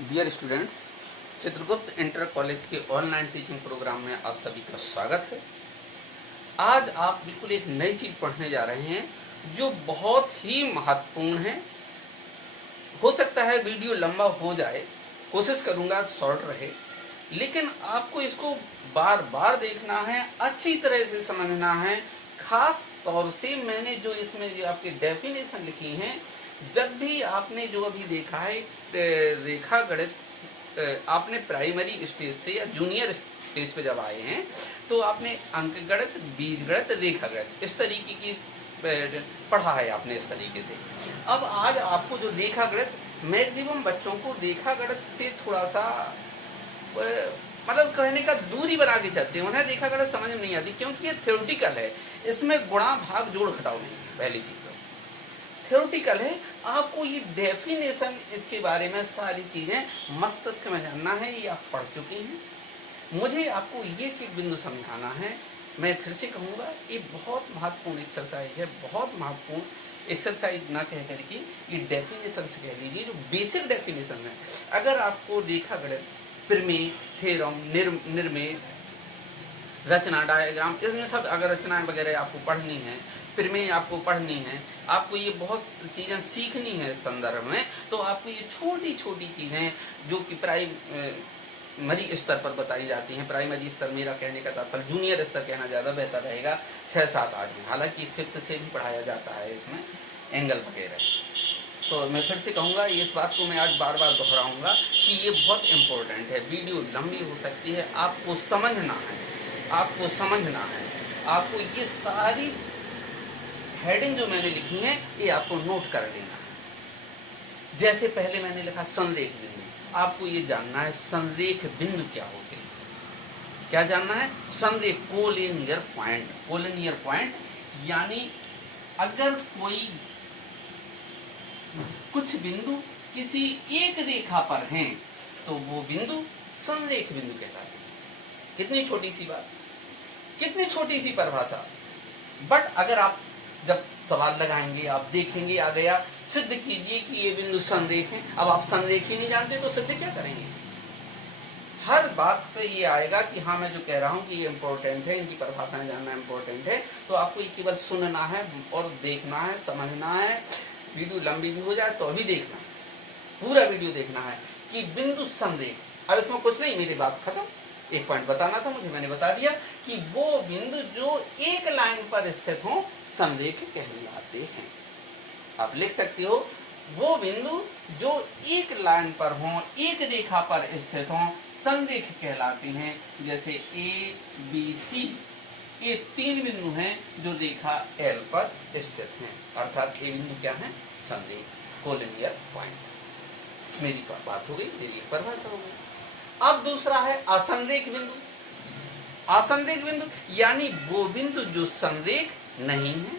Dear students, Chitragupt inter college के online teaching program में आप सभी का स्वागत है। आज आप बिल्कुल एक नई चीज़ पढ़ने जा रहे हैं जो बहुत ही महत्वपूर्ण है। हो सकता है वीडियो लंबा हो जाए, कोशिश करूंगा शॉर्ट रहे, लेकिन आपको इसको बार बार देखना है, अच्छी तरह से समझना है। खास तौर से मैंने जो इसमें जो आपकी डेफिनेशन लिखी हैं, जब भी आपने जो अभी देखा है रेखा गणित आपने प्राइमरी स्टेज से या जूनियर स्टेज पे जब आए हैं तो आपने अंक गणित, बीज गणित, रेखा गणित इस तरीके की पढ़ा है आपने इस तरीके से। अब आज आपको जो रेखा गणित, मैक्सिमम बच्चों को रेखा गणित से थोड़ा सा मतलब कहने का दूरी बना के चलते हैं, उन्हें रेखा गणित समझ में नहीं आती क्योंकि ये थ्योरेटिकल है, इसमें गुणा भाग जोड़ घटाव नहीं है। पहली चीज तो थ्योरेटिकल है, आपको ये डेफिनेशन इसके बारे में सारी चीजें मस्तिष्क में जानना है, ये आप पढ़ चुके हैं। मुझे आपको ये एक बिंदु समझाना है। मैं फिर से कहूँगा, ये बहुत महत्वपूर्ण एक्सरसाइज है, बहुत महत्वपूर्ण एक्सरसाइज ना कह करके ये डेफिनेशन से कह लीजिए, जो बेसिक डेफिनेशन है। अगर आपको रेखा गणित, प्रमेय, थ्योरम, निर्मेय, रचना, डायग्राम, इसमें सब अगर रचनाएं वगैरह आपको पढ़नी है, प्रमेय आपको पढ़नी है, आपको ये बहुत चीजें सीखनी है इस संदर्भ में, तो आपको ये छोटी छोटी चीजें जो कि प्राइमरी स्तर पर बताई जाती हैं। प्राइमरी स्तर मेरा कहने का तात्पर्य जूनियर स्तर कहना ज्यादा बेहतर रहेगा, 6, 7, 8 में। हालांकि 5th से भी पढ़ाया जाता है इसमें एंगल वगैरह। तो मैं फिर से कहूँगा, इस बात को मैं आज बार बार दोहराऊंगा कि ये बहुत इम्पोर्टेंट है। वीडियो लंबी हो सकती है, आपको समझना है, आपको समझना है, आपको ये सारी हेडिंग जो मैंने लिखी है ये आपको नोट कर लेना है। जैसे पहले मैंने लिखा संरेख बिंदु, आपको ये जानना है संरेख बिंदु क्या होते हैं। क्या जानना है? संरेख, कोलिनियर पॉइंट। कोलिनियर पॉइंट यानी अगर कोई कुछ बिंदु किसी एक रेखा पर हैं तो वो बिंदु संरेख बिंदु कहलाते हैं। कितनी छोटी सी बात, कितनी छोटी सी परिभाषा। बट अगर आप जब सवाल लगाएंगे, आप देखेंगे आ गया, सिद्ध कीजिए कि ये बिंदु संरेख है। अब आप संरेख ही नहीं जानते तो सिद्ध क्या करेंगे? हर बात पे ये आएगा कि हाँ, मैं जो कह रहा हूँ कि ये इंपॉर्टेंट है, इनकी परिभाषाएं जानना इंपॉर्टेंट है। तो आपको ये केवल सुनना है और देखना है, समझना है। वीडियो लंबी भी हो जाए तो भी देखना, पूरा वीडियो देखना है कि बिंदु संरेख। अब इसमें कुछ नहीं, मेरी बात खत्म। एक पॉइंट बताना था मुझे, मैंने बता दिया कि वो बिंदु जो एक लाइन पर स्थित हो संरेख कहलाते हैं। आप लिख सकते हो, वो बिंदु जो एक लाइन पर हो, एक रेखा पर स्थित हो, संरेख कहलाते हैं। जैसे ए, बी, सी, ये 3 बिंदु हैं जो रेखा एल पर स्थित हैं, अर्थात ये बिंदु क्या है? संरेख, कोलिनियर पॉइंट। मेरी बात हो गई, मेरी परिभाषा हो गई। अब दूसरा है असंरेख बिंदु। असंरेख बिंदु यानी वो बिंदु जो संरेख नहीं है,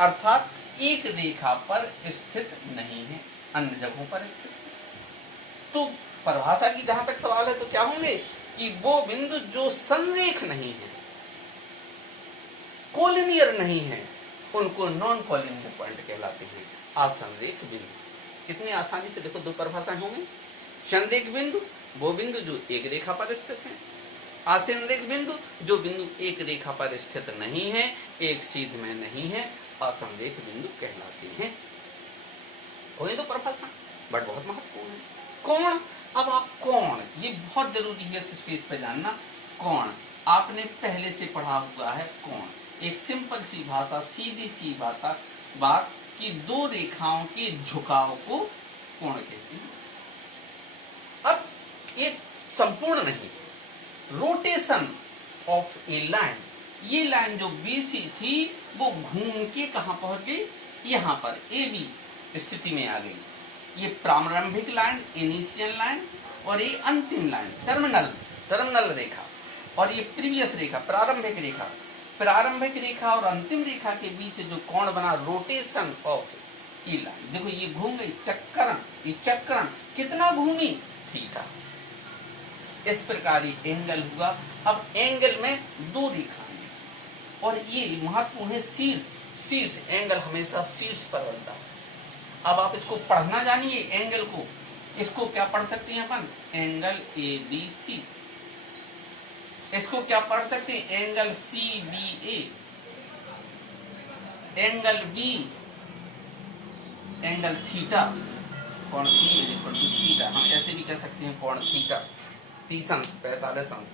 अर्थात एक रेखा पर स्थित नहीं है, अन्य जगहों पर स्थित है। तो परिभाषा की जहां तक सवाल है तो क्या होंगे कि वो बिंदु जो संरेख नहीं है, कोलिनियर नहीं है, उनको नॉन कोलिनियर पॉइंट कहलाते हैं, असंरेख बिंदु। कितनी आसानी से देखो, 2 परिभाषाएं होंगी। संरेख बिंदु वो बिंदु जो एक रेखा पर स्थित है, असंरेख बिंदु जो बिंदु एक रेखा पर स्थित नहीं है, एक सीध में नहीं है, असंरेख बिंदु कहलाते हैं। कोई तो परिभाषा, बट बहुत महत्वपूर्ण है। कोण, अब आप कोण, ये बहुत जरूरी है इस स्टेज पे जानना। कोण आपने पहले से पढ़ा हुआ है। कोण एक सिंपल सी भाषा, सीधी सी बात कि 2 रेखाओं के झुकाव को कोण कहते हैं। अब ये संपूर्ण नहीं, रोटेशन ऑफ ए लाइन, ये लाइन जो BC थी वो घूम के कहां पहुंच गई? यहां पर AB स्थिति में आ गई। ये प्रारंभिक लाइन, इनिशियल लाइन, और ये अंतिम लाइन, टर्मिनल रेखा, और ये प्रीवियस रेखा, प्रारंभिक रेखा। प्रारंभिक रेखा और अंतिम रेखा के बीच जो कोण बना, रोटेशन ऑफ ई लाइन। देखो ये घूम गई, चक्करण, ये चक्करण कितना घूमी? थीटा। इस प्रकार ये एंगल हुआ। अब एंगल में 2 रेखाएं, और ये महत्वपूर्ण है शीर्ष एंगल हमेशा शीर्ष पर बनता है। अब आप इसको पढ़ना जानिए, एंगल को इसको क्या पढ़ सकते हैं अपन, एंगल ए बी सी। इसको क्या पढ़ सकते हैं, एंगल सी बी ए। एंगल बी, एंगल थीटा, कोण बी इक्वल टू थीटा। हम ऐसे भी कह सकते हैं कोण थीटा 30 अंश 45 अंश।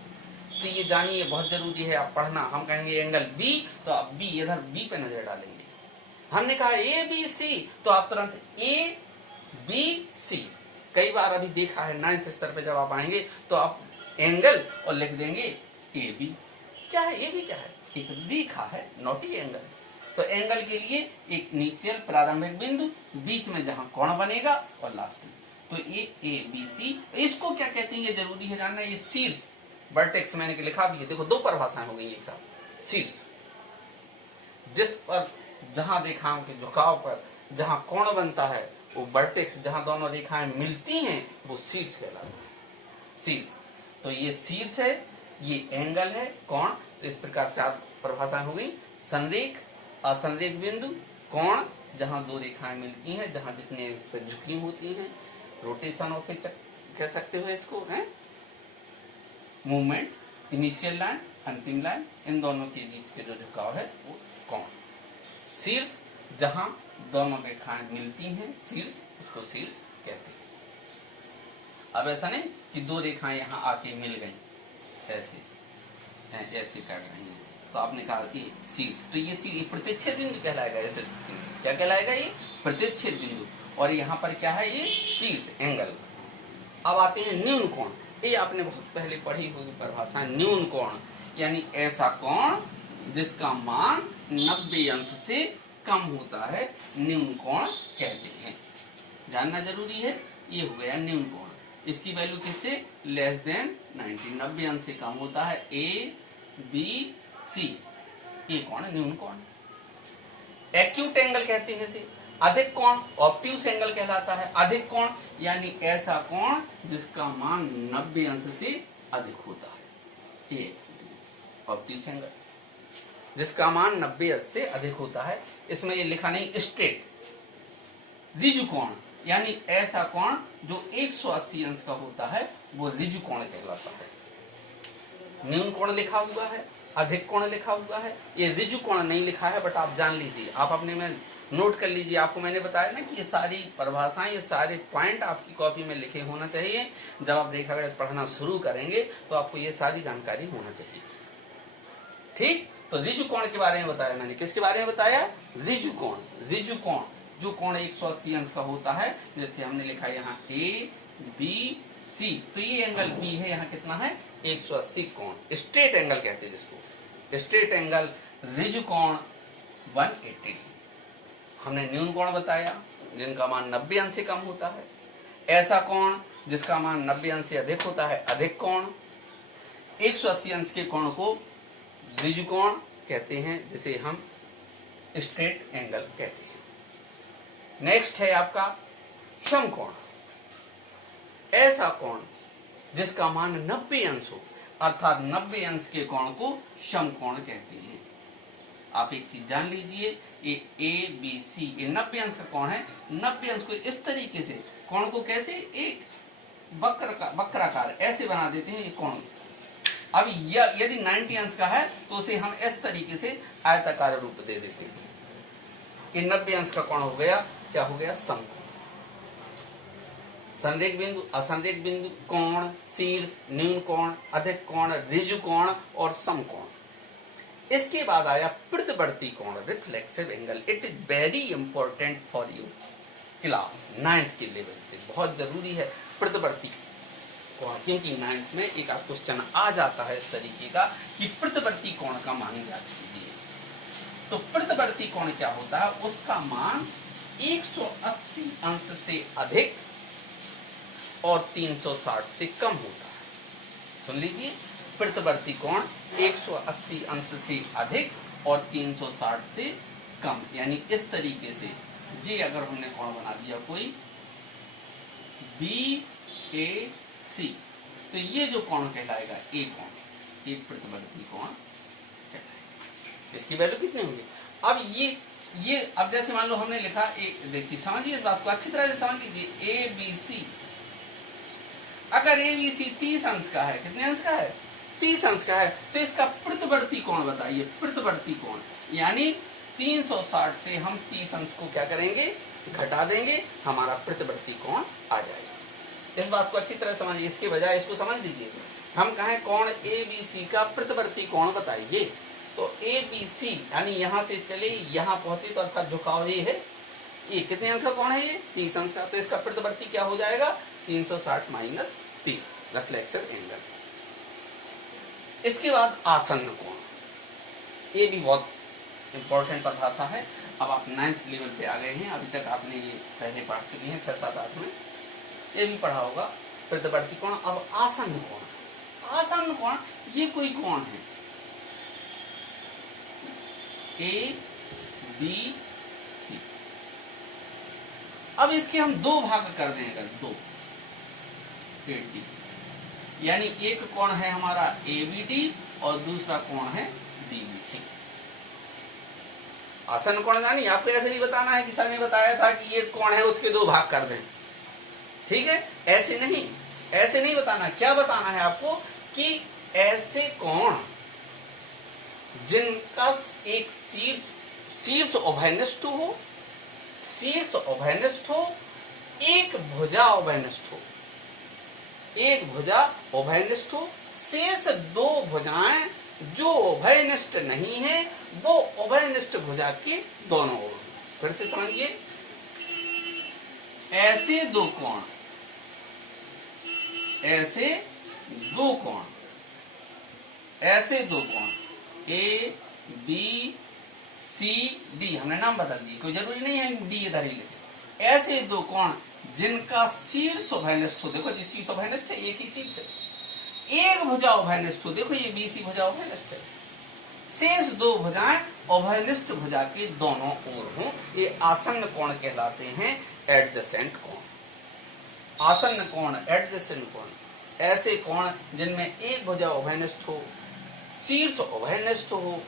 तो ये जानिए, बहुत जरूरी है आप पढ़ना। हम कहेंगे एंगल बी, तो आप बी इधर बी पे नजर डालेंगे। हमने कहा ए बी सी, तो आप तुरंत ए बी सी। कई बार अभी देखा है 9th स्तर पे जब आप आएंगे तो आप एंगल और लिख देंगे ए बी। क्या है ए बी, क्या है, एक रेखा है, नॉट ई एंगल। तो एंगल के लिए एक इनिशियल प्रारंभिक बिंदु, बीच में जहां कोण बनेगा और लास्ट में, तो ये ए बी सी। इसको क्या कहते हैं, ये जरूरी है जानना। ये शीर्ष वर्टेक्स मैंने लिखा भी है, देखो 2 परिभाषाएं हो गई एक साथ। शीर्ष, जिस पर जहां रेखाओं के झुकाव पर जहां कोण बनता है, वो वर्टेक्स जहां दोनों रेखाएं मिलती हैं, वो शीर्ष कहलाता है। शीर्ष, तो ये शीर्ष है, ये एंगल है, कोण। तो इस प्रकार 4 परिभाषाएं हो गई। संरेख, असंरेख बिंदु, कोण जहां 2 रेखाएं मिलती हैं, जहां जितने इस पर झुकी होती हैं, रोटेशन ऑफ ए कह सकते हो इसको, है मूवमेंट, इनिशियल लाइन, अंतिम लाइन, इन दोनों के बीच के जो झुकाव है वो कोण। शीर्ष, जहां दोनों रेखाएं मिलती हैं, शीर्ष, उसको शीर्ष कहते हैं। अब ऐसा नहीं कि 2 रेखाएं यहां आके मिल गई, ऐसे ऐसे कर रही हैं, तो आपने कहा कि शीर्ष, तो ये प्रतिच्छेद बिंदु कहलाएगा। ऐसे स्थिति में क्या कहलाएगा, ये प्रतिच्छेद बिंदु। और यहाँ पर क्या है, ये शीर्ष एंगल। अब आते हैं न्यून कोण। ये आपने बहुत पहले पढ़ी हुई परिभाषा, न्यून कोण यानी ऐसा कोण जिसका मान 90 अंश से कम होता है, न्यून कोण कहते हैं। जानना जरूरी है। ये हो गया न्यून कोण। इसकी वैल्यू किससे, लेस देन 90, 90 अंश से कम होता है, ए बी सी, ये कोण न्यून कोण। एक्यूट एंगल कहते हैं इसे। अधिक कोण ऑब्ट्यूस एंगल कहलाता है। अधिक कोण यानी ऐसा कोण जिसका मान 90 अंश से अधिक होता है, ये ऑब्ट्यूस एंगल, जिसका मान 90 अंश से अधिक होता है। इसमें ये लिखा नहीं स्ट्रेट। रिजु कोण यानी ऐसा कोण जो 180 अंश का होता है, वो रिजु कोण कहलाता है। न्यून कोण लिखा हुआ है, अधिक कोण लिखा हुआ है, ये रिजु कोण नहीं लिखा है, बट आप जान लीजिए, आप अपने में नोट कर लीजिए। आपको मैंने बताया ना कि ये सारी परिभाषाएं, ये सारे पॉइंट आपकी कॉपी में लिखे होना चाहिए। जब आप रेखागणित पढ़ना शुरू करेंगे तो आपको ये सारी जानकारी होना चाहिए। ठीक, तो रिजु कोण के बारे में बताया मैंने। किसके बारे में बताया, रिजु कोण। रिजु कोण जो कोण 180 अंश का होता है, जैसे हमने लिखा यहाँ ए बी सी, तो ये एंगल बी है, यहाँ कितना है 180 कोण। स्ट्रेट एंगल कहते हैं जिसको, स्ट्रेट एंगल रिजु कोण 180। हमने न्यून कोण बताया जिनका मान 90 अंश से कम होता है। ऐसा कोण जिसका मान 90 अंश से अधिक होता है, अधिक कोण। 180 अंश के कोण को रिजु कोण कहते हैं, जिसे हम स्ट्रेट एंगल कहते हैं। नेक्स्ट है आपका समकोण। ऐसा कोण जिसका मान 90 अंश हो, अर्थात 90 अंश के कोण को समकोण कहते हैं। आप एक चीज जान लीजिए, ये ए बी सी, ये 90 अंश का कोण है। 90 अंश को इस तरीके से, कोण को कैसे, एक वक्राकार ऐसे बना देते हैं ये कोण। अब यदि 90 अंश का है तो उसे हम इस तरीके से आयताकार रूप दे देते हैं। ये 90 अंश का कोण हो गया, क्या हो गया, समकोण। संरेख बिंदु, असंरेख बिंदु, कोण, शीर्ष, न्यून कोण, अधिक कोण, रिजु कोण और समकोण। इसके बाद आया प्रतिवर्ती कोण, reflexive angle. It is very important for you class 9th के लेवल से, बहुत जरूरी है प्रतिवर्ती कोण, क्योंकि 9th में एक क्वेश्चन आ जाता है इस तरीके का कि प्रतिवर्ती कोण का मान ज्ञात कीजिए। तो प्रतिवर्ती कोण क्या होता है, उसका मान 180 अंश से अधिक और 360 से कम होता है। सुन लीजिए, प्रतिवर्ती कोण 180 अंश से अधिक और 360 से कम, यानी इस तरीके से जी अगर हमने कोण बना दिया कोई बी ए सी, तो ये जो कोण कहलाएगा ए कोण, ये प्रतिवर्ती कोण कहलाएगा। इसकी वैल्यू कितनी होगी। अब ये अब जैसे मान लो हमने लिखा, देखिए समझिए इस बात को अच्छी तरह से समझ लीजिए, ए बी सी अगर एबीसी 30 अंश का है, कितने अंश का है? 30 अंश का है, तो इसका प्रतिवर्ती कोण बताइए, प्रतिवर्ती कोण। यानी 360 से हम 30 अंश को क्या करेंगे? घटा देंगे, हमारा प्रतिवर्ती कोण आ जाएगा। इस बात को अच्छी तरह समझिए, इसके बजाय इसको समझ लीजिए। हम कहें कोण एबीसी का प्रतिवर्ती कोण बताइए, तो एबीसी यानी यहां से चले यहां पहुंचे, तो अर्थात झुकाव ये है, ये कितने अंश का कोण है? ये 30 अंश का। तो इसका प्रतिवर्ती क्या हो जाएगा? 360 माइनस 30, रिफ्लेक्शन एंगल। इसके बाद आसन्न कोण, ये भी बहुत इंपॉर्टेंट परिभाषा है। अब आप 9th लेवल पे आ गए हैं, अभी तक आपने ये पहले पढ़ चुके हैं 6, 7, 8 में, ये भी पढ़ा होगा प्रतिवर्ती कोण। अब आसन्न कोण, आसन्न कोण ये कोई कोण है ए बी सी। अब इसके हम दो भाग कर दें, अगर दो 80, यानी एक कोण है हमारा एबीडी और दूसरा कोण है डीबीसी। आसन्न कोण जानी आपको ऐसे नहीं बताना है कि सर ने बताया था कि ये कोण है उसके दो भाग कर दें, ठीक है? ऐसे नहीं, ऐसे नहीं बताना। क्या बताना है आपको कि ऐसे कोण जिनका एक शीर्ष उभयनिष्ठ हो, शीर्ष उभयनिष्ठ हो, एक भुजा उभयनिष्ठ हो, एक भुजा उभयनिष्ठ हो, शेष दो भुजाएं जो उभयनिष्ठ नहीं है वो उभयनिष्ठ भुजा के दोनों ओर। फिर से समझिए, ऐसे दो कोण, ऐसे दो कोण, ऐसे दो कोण ए बी सी डी, हमने नाम बदल दी, कोई जरूरी नहीं है डी इधर ही लिखे। ऐसे दो कोण जिनका शीर्ष उभयनिष्ठ हो, देखो जी शीर्ष उभयनिष्ठ है, एक ही शीर्ष है, एक भुजा उभयनिष्ठ हो, देखो ये बीसी भुजा उभयनिष्ठ है, शेष दो भुजाएं उभयनिष्ठ भुजा के दोनों ओर हों, ये आसन्न कोण कहलाते हैं, एडजेसेंट कोण। आसन्न कोण, एडजेसेंट कोण, ऐसे कोण जिनमें एक भुजा उभयनिष्ठ हो, शीर्ष उभयनिष्ठ हो,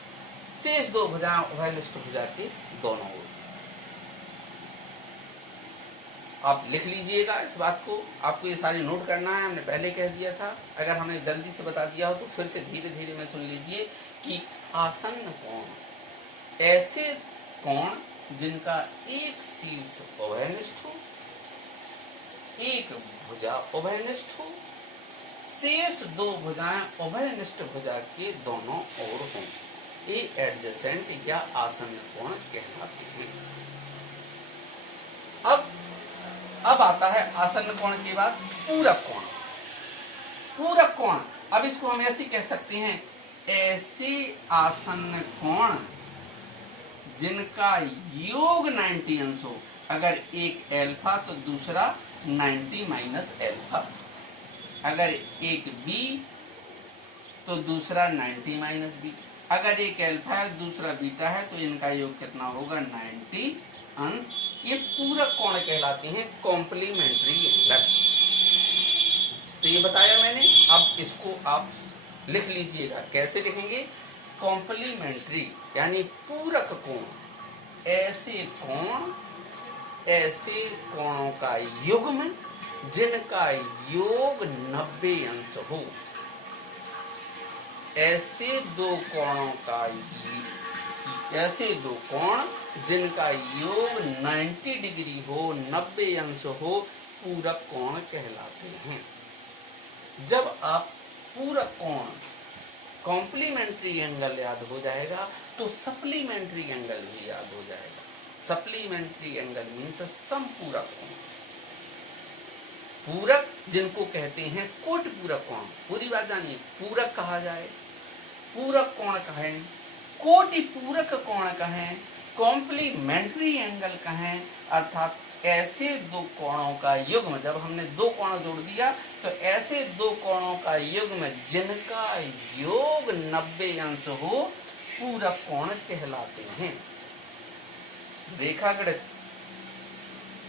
शेष दो भुजाएं उभयनिष्ठ भुजा के दोनों ओर। आप लिख लीजिएगा इस बात को, आपको ये सारी नोट करना है, हमने पहले कह दिया था। अगर हमने जल्दी से बता दिया हो तो फिर से धीरे धीरे में सुन लीजिए कि आसन्न कोण, ऐसे कोण जिनका एक शीर्ष उभयनिष्ठ हो, एक भुजा उभयनिष्ठ हो, शेष दो भुजाएं उभयनिष्ठ भुजा के दोनों ओर हों, ये एडजेसेंट या आसन्न कोण कहलाते हैं। अब आता है आसन्न कोण के बाद पूरक कोण। पूरक कोण, अब इसको हम ऐसे कह सकते हैं, ऐसे आसन्न कोण जिनका योग 90 अंश हो, अगर एक एल्फा तो दूसरा 90 माइनस एल्फा, अगर एक बी तो दूसरा 90 माइनस बी, अगर एक एल्फा है दूसरा बीटा है तो इनका योग कितना होगा? 90 अंश। ये पूरक कोण कहलाते हैं, कॉम्प्लीमेंट्री एंगल। तो ये बताया मैंने, अब इसको आप लिख लीजिएगा। कैसे लिखेंगे? कॉम्प्लीमेंट्री यानी पूरक कोण, ऐसे कोण, ऐसे कोणों का युग्म जिनका योग 90 अंश हो। ऐसे दो कोणों का, ऐसे दो कोण जिनका योग 90 डिग्री हो, 90 अंश हो, पूरक कोण कहलाते हैं। जब आप पूरक कोण, कॉम्प्लीमेंट्री एंगल याद हो जाएगा तो सप्लीमेंट्री एंगल भी याद हो जाएगा। सप्लीमेंट्री एंगल मीन्स समपूरक कोण। पूरक जिनको कहते हैं कोटि पूरक कोण, पूरी बात जानिए, पूरक कहा जाए, पूरक कोण कहें, कोटि पूरक कोण कहें, कॉम्प्लीमेंट्री एंगल कहें, अर्थात ऐसे दो कोणों का युग्म। जब हमने दो कोण जोड़ दिया तो ऐसे दो कोणों का युग्म जिनका योग 90 अंश हो, पूरक कोण कहलाते हैं। रेखागणित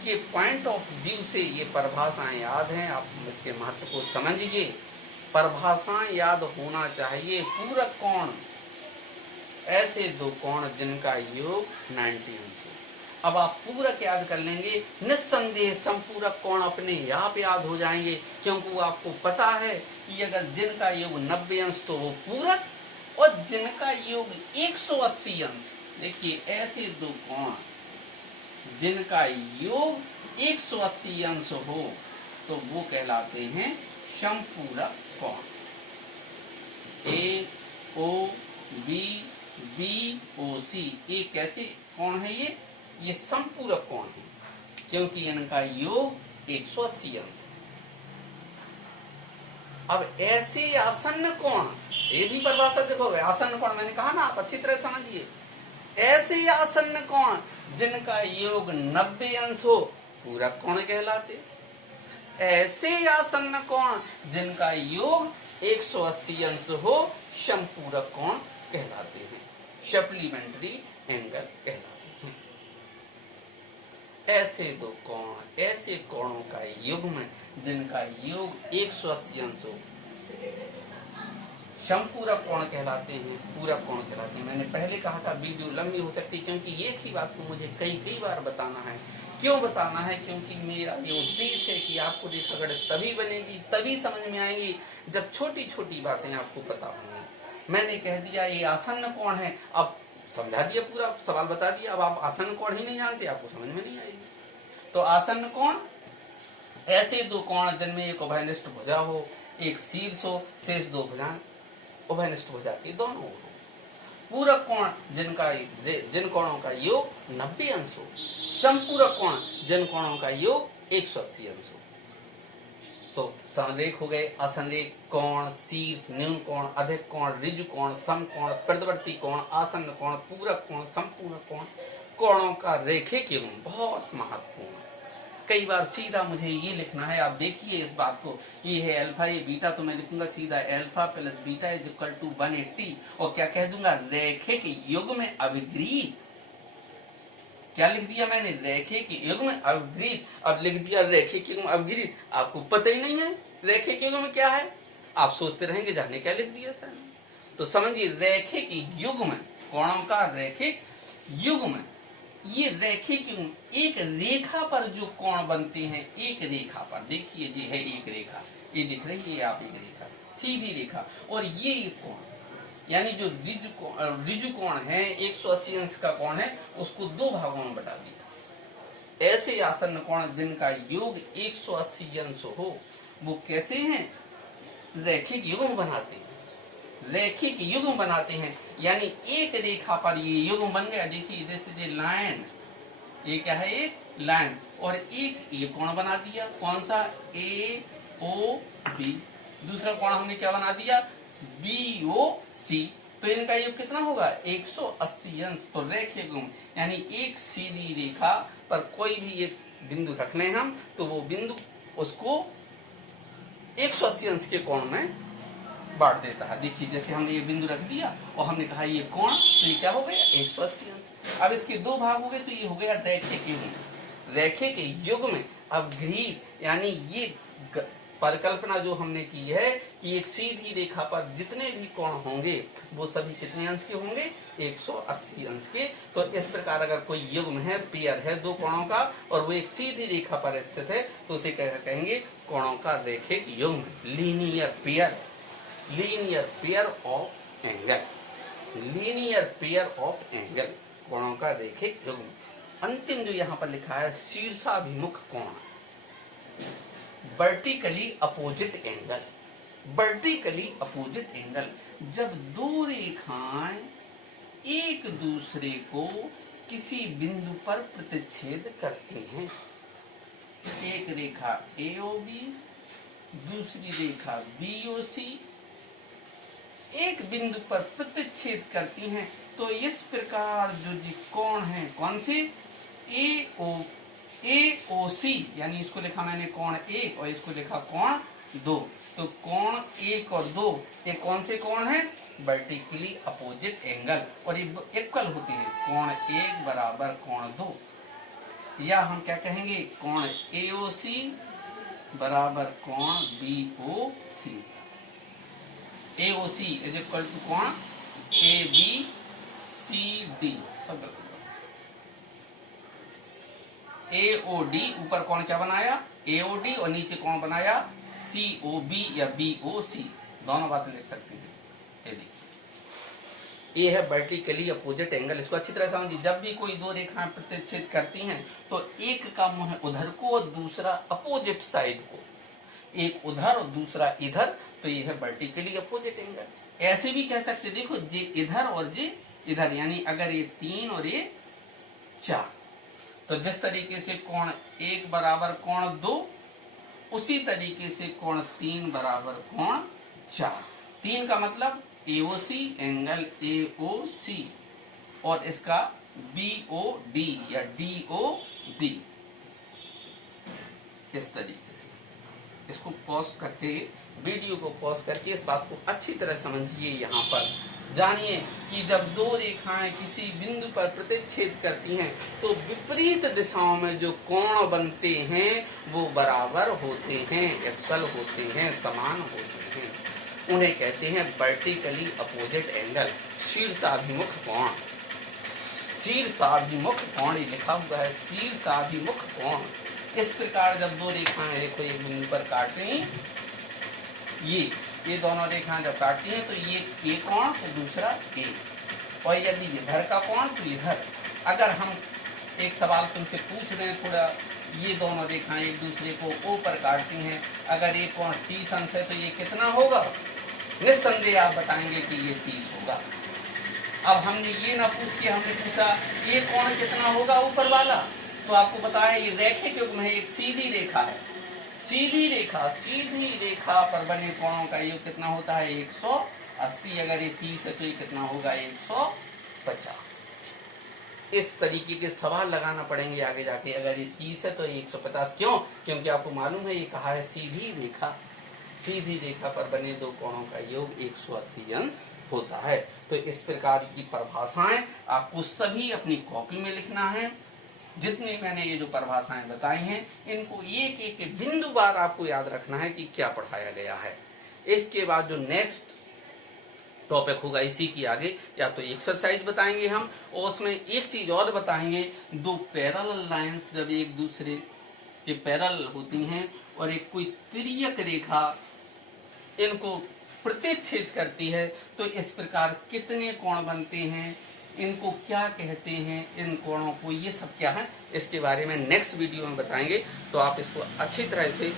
के पॉइंट ऑफ व्यू से ये परिभाषाएं याद हैं, आप इसके महत्व को समझिए। परिभाषाएं याद होना चाहिए। पूरक कोण, ऐसे दो कोण जिनका योग 90 अंश हो। अब आप पूरक याद कर लेंगे, निस्संदेह संपूरक कोण अपने आप याद हो जाएंगे, क्योंकि वो आपको पता है कि अगर जिनका योग 90 अंश तो वो पूरक, और जिनका योग 180 अंश, देखिए ऐसे दो कोण जिनका योग 180 अंश हो तो वो कहलाते हैं समपूरक कोण। ए ओ बी बी ओ सी, ये कैसे कोण है? ये समपूरक कोण है, क्योंकि इनका योग 180 अंश है। अब ऐसे आसन्न कोण, ये भी परिभाषा देखोगे, आसन्न कोण मैंने कहा ना, आप अच्छी तरह समझिए। ऐसे आसन्न कोण जिनका योग 90 अंश हो पूरक कोण कहलाते। ऐसे आसन्न कोण जिनका योग 180 अंश हो समपूरक कोण कहलाते हैं, सप्लीमेंट्री एंगल कहलाते हैं। ऐसे दो कोण, ऐसे कोणों का युग्म जिनका योग 180 अंश हो समपूरक कोण कहलाते हैं, पूरक कोण कहलाते हैं। मैंने पहले कहा था वीडियो लंबी हो सकती है, क्योंकि एक ही बात को मुझे कई बार बताना है। क्यों बताना है? क्योंकि मेरा ये उद्देश्य है कि आपको रेखागणित तभी बनेगी, तभी समझ में आएंगी जब छोटी छोटी बातें आपको पता होंगी। मैंने कह दिया ये आसन्न कोण है, अब समझा दिया, पूरा सवाल बता दिया, अब आप आसन्न कोण ही नहीं जानते, आपको समझ में नहीं आएगी। तो आसन्न कोण ऐसे दो कोण जिनमें एक उभयनिष्ठ भुजा हो, एक शीर्ष हो, शेष दो भुजाएं उभयनिष्ठ भुजा की दोनों हो। पूरक कोण जिन कोणों का योग 90 अंश हो, समपूरक कोण जिन कोणों का योग 180 अंश हो। तो समलेख हो गए, असंलेख कोण, शीर्ष, न्यून कोण, अधिक कोण, ऋजु कोण, समकोण, प्रदवर्ती कोण, आसन्न कोण, पूरक कोण, संपूरक कोण, कोणों का रेखिक युग्म बहुत महत्वपूर्ण है। कई बार सीधा मुझे ये लिखना है, आप देखिए इस बात को, ये है अल्फा, ये बीटा, तो मैं लिखूंगा सीधा alpha plus beta is equal to 180, और क्या कह दूंगा? रेखिक युग्म अभिग्रीत। क्या लिख दिया मैंने? रेखिक युग्म अभिग्रीत। अब लिख दिया रेखिक युग्म अभिग्रीत, आपको पता ही नहीं है रेखिक युग्म क्या है, आप सोचते रहेंगे जाने क्या लिख दिया सर। तो समझिए रेखिक युग्म, कोणों का रेखिक युग्म, ये रेखिक युग्म एक रेखा पर जो कोण बनते हैं, एक रेखा पर, देखिए ये है एक रेखा, ये दिख रही है आप, एक रेखा, सीधी रेखा, और ये कोण यानी जो ऋजु कोण है 180 अंश का कोण है, उसको दो भागों में बटा दिया। ऐसे आसन्न कोण जिनका योग 180 अंश हो वो कैसे हैं? रैखिक युग्म बनाते हैं, रैखिक युग्म बनाते हैं, यानी एक रेखा पर ये युग्म बन गया। देखिए दिस इज ए लाइन, ये क्या है? एक लाइन, और एक ये कोण बना दिया, कौन सा? ए ओ बी। दूसरा कोण हमने क्या बना दिया? बी ओ सी। तो इनका योग कितना होगा? 180 अंश। तो रैखिक युग्म यानी एक सीधी रेखा पर कोई भी एक बिंदु रख लें हम, तो वो बिंदु उसको 180 अंश के कोण में बांट देता है। देखिए जैसे हमने ये बिंदु रख दिया और हमने कहा ये कोण, तो ये क्या हो गया? 180 अंश। अब इसके दो भाग हो गए, तो ये हो गया रैखिक युग्म। रैखिक युग्म अभिग्रीत यानी ये परिकल्पना जो हमने की है कि एक सीधी रेखा पर जितने भी कोण होंगे वो सभी कितने अंश के होंगे? 180 अंश के। तो इस प्रकार अगर कोई युग्म है, पेयर है दो कोणों का, और वो एक सीधी रेखा पर स्थित है, तो उसे कहेंगे कोणों का रैखिक युग्म, linear pair, linear pair of angle, linear pair of angle, कोणों का रैखिक युग्म। अंतिम जो यहाँ पर लिखा है शीर्षाभिमुख कोण, vertically opposite angle, vertically opposite angle, जब दो रेखाएं एक दूसरे को किसी बिंदु पर प्रतिच्छेद करती हैं, एक रेखा AOB, दूसरी रेखा BOC, एक बिंदु पर प्रतिच्छेद करती हैं, तो इस प्रकार जो जी कोण है, कौन से? AOC, यानी इसको लिखा मैंने कोण 1 और इसको लिखा कोण 2। तो कोण 1 और 2 ये कौन से कोण है? वर्टिकली अपोजिट एंगल, और ये इक्वल होते हैं, कोण 1 बराबर कोण 2, या हम क्या कहेंगे? कोण AOC बराबर कोण BOC। AOC is equal to कोण ABCD। AOD, ऊपर कोण क्या बनाया AOD और नीचे कोण बनाया COB या BOC, दोनों बातें लिख सकते हैं। ये देखिए, ये है वर्टिकली अपोजिट एंगल। इसको अच्छी तरह समझिए, जब भी कोई दो रेखाएं प्रतिच्छेद करती हैं तो एक का मुंह उधर को और दूसरा अपोजिट साइड को, एक उधर और दूसरा इधर, तो ये है वर्टिकली अपोजिट एंगल। ऐसे भी कह सकते, देखो ये इधर और ये इधर, यानी अगर ये 3 और ये 4, तो जिस तरीके से कोण 1 बराबर कोण 2, उसी तरीके से कोण 3 बराबर कोण 4। 3 का मतलब AOC, एंगल AOC, और इसका BOD या DOB, इस तरीके से। इसको पॉज करके, वीडियो को पॉज करके इस बात को अच्छी तरह समझिए। यहाँ पर जानिए कि जब दो रेखाएं किसी बिंदु पर प्रतिच्छेद करती हैं तो विपरीत दिशाओं में जो कोण बनते हैं वो बराबर होते हैं, इक्वल होते हैं, समान होते हैं। उन्हें कहते हैं वर्टिकली अपोजिट एंगल, शीर्षाभिमुख कोण। शीर्षाभिमुख कोण लिखा हुआ है, शीर्षाभिमुख कोण। इस प्रकार जब दो रेखाएं देखो एक बिंदु पर काट रही, ये दोनों रेखाएं जब काटती हैं तो ये एक कोण तो दूसरा ए, और यदि इधर का कोण तो इधर। अगर हम एक सवाल तुमसे पूछ रहे हैं थोड़ा, ये दोनों रेखाएं एक दूसरे को ओ पर काटती हैं, अगर एक कोण 30 अंश है तो ये कितना होगा? निस्संदेह आप बताएंगे कि ये 30 होगा। अब हमने ये ना पूछ के हमने पूछा ये कोण कितना होगा ऊपर वाला, तो आपको बताया ये रैखिक युग्म है, एक सीधी रेखा है। सीधी रेखा पर बने कोणों का योग कितना होता है? 180। अगर ये 30 है तो ये कितना होगा? 150। इस तरीके के सवाल लगाना पड़ेंगे आगे जाके। अगर ये 30 है तो 150 क्यों? क्योंकि आपको मालूम है ये कहा है सीधी रेखा पर बने दो कोणों का योग 180 अंश होता है। तो इस प्रकार की परिभाषाएं आपको सभी अपनी कॉपी में लिखना है। जितनी मैंने ये जो परिभाषाएं बताई हैं इनको एक एक बिंदुवार आपको याद रखना है कि क्या पढ़ाया गया है। इसके बाद जो नेक्स्ट टॉपिक होगा इसी की आगे या तो एक्सरसाइज बताएंगे हम, और उसमें एक चीज और बताएंगे, दो पैरेलल लाइंस जब एक दूसरे के पैरेलल होती हैं और एक कोई तिर्यक रेखा इनको प्रतिच्छेद करती है तो इस प्रकार कितने कोण बनते हैं, इनको क्या कहते हैं, इन कोणों को, ये सब क्या है, इसके बारे में नेक्स्ट वीडियो में बताएंगे। तो आप इसको अच्छी तरह से,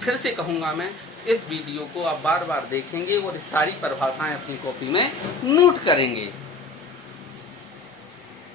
फिर से कहूंगा मैं, इस वीडियो को आप बार बार देखेंगे और सारी परिभाषाएं अपनी कॉपी में नोट करेंगे।